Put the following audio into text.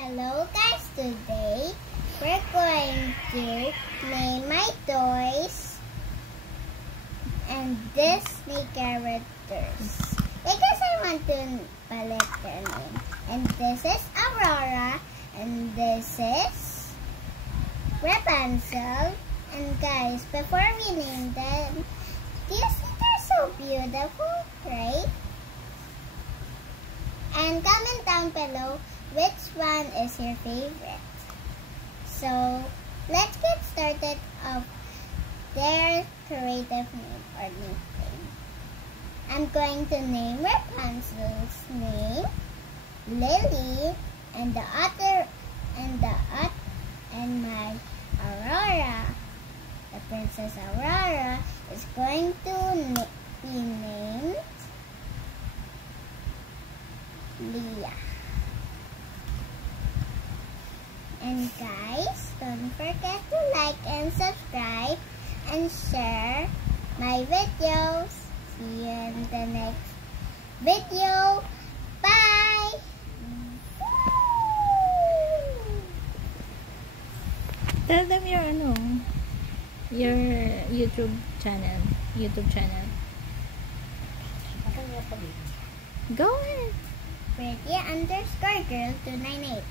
Hello guys, today we're going to name my toys and Disney characters because I want to palette their name. And this is Aurora and this is Rapunzel. And guys, before we name them, do you see they're so beautiful, right? And comment down below which one is your favorite. So let's get started of their creative name or nickname. I'm going to name Rapunzel's name Lily, and the other and my Aurora, the Princess Aurora, is going to be named Leah. And guys, don't forget to like and subscribe and share my videos. See you in the next video. Bye! Tell them your YouTube channel. Go ahead. Pretty_girl298